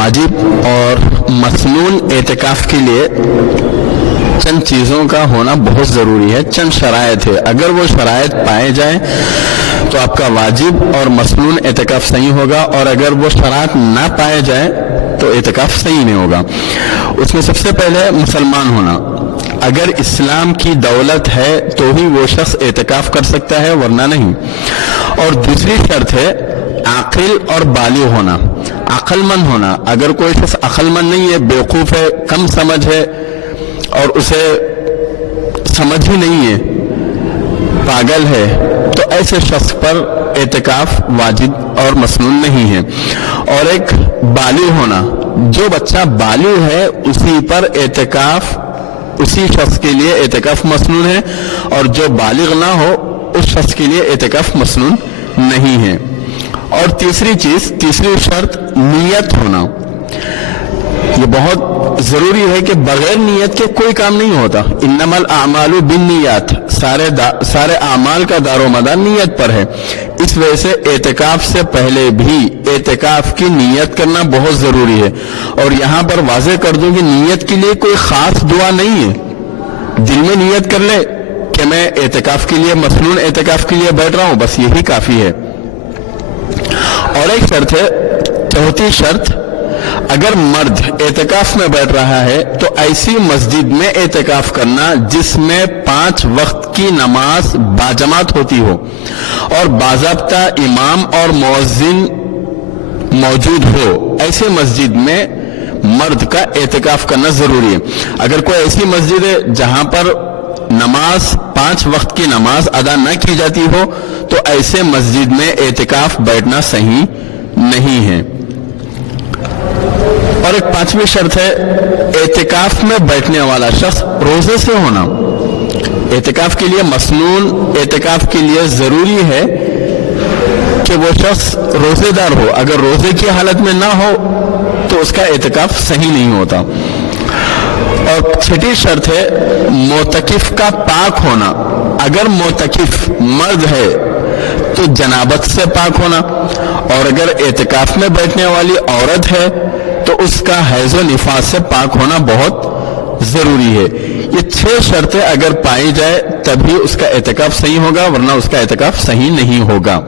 واجب اور مسنون اعتکاف کے لیے چند چیزوں کا ہونا بہت ضروری ہے، چند شرائط ہے. اگر وہ شرائط پائے جائیں تو آپ کا واجب اور مسنون اعتکاف صحیح ہوگا، اور اگر وہ شرائط نہ پائے جائیں تو اعتکاف صحیح نہیں ہوگا. اس میں سب سے پہلے مسلمان ہونا. اگر اسلام کی دولت ہے تو ہی وہ شخص اعتکاف کر سکتا ہے، ورنہ نہیں. اور دوسری شرط ہے عاقل اور بالغ ہونا، عقل مند ہونا. اگر کوئی شخص عقل مند نہیں ہے، بیوقوف ہے، کم سمجھ ہے اور اسے سمجھ ہی نہیں ہے، پاگل ہے، تو ایسے شخص پر اعتکاف واجب اور مسنون نہیں ہے. اور ایک بالغ ہونا، جو بچہ بالغ ہے اسی پر اعتکاف، اسی شخص کے لیے اعتکاف مسنون ہے، اور جو بالغ نہ ہو اس شخص کے لیے اعتکاف مسنون نہیں ہے. اور تیسری شرط نیت ہونا. یہ بہت ضروری ہے کہ بغیر نیت کے کوئی کام نہیں ہوتا. انما الاعمال بالنیات، سارے اعمال کا دار و مدار نیت پر ہے. اس وجہ سے اعتکاف سے پہلے بھی اعتکاف کی نیت کرنا بہت ضروری ہے. اور یہاں پر واضح کر دوں کہ نیت کے لیے کوئی خاص دعا نہیں ہے. دل میں نیت کر لے کہ میں اعتکاف کے لیے، مسنون اعتکاف کے لیے بیٹھ رہا ہوں، بس یہی کافی ہے. اور ایک شرط ہے، چوتھی شرط، اگر مرد اعتکاف میں بیٹھ رہا ہے تو ایسی مسجد میں اعتکاف کرنا جس میں 5 وقت کی نماز باجماعت ہوتی ہو اور باضابطہ امام اور مؤذن موجود ہو، ایسے مسجد میں مرد کا اعتکاف کرنا ضروری ہے. اگر کوئی ایسی مسجد ہے جہاں پر نماز 5 وقت کی نماز ادا نہ کی جاتی ہو تو ایسے مسجد میں اعتکاف بیٹھنا صحیح نہیں ہے. اور ایک 5ویں شرط ہے، اعتکاف میں بیٹھنے والا شخص روزے سے ہونا. اعتکاف کے لیے، مسنون اعتکاف کے لیے ضروری ہے کہ وہ شخص روزے دار ہو. اگر روزے کی حالت میں نہ ہو تو اس کا اعتکاف صحیح نہیں ہوتا. اور 6ٹھی شرط ہے معتکف کا پاک ہونا. اگر معتکف مرد ہے تو جنابت سے پاک ہونا، اور اگر اعتکاف میں بیٹھنے والی عورت ہے تو اس کا حیض و نفاس سے پاک ہونا بہت ضروری ہے. یہ 6 شرطیں اگر پائی جائے تبھی اس کا اعتکاف صحیح ہوگا، ورنہ اس کا اعتکاف صحیح نہیں ہوگا.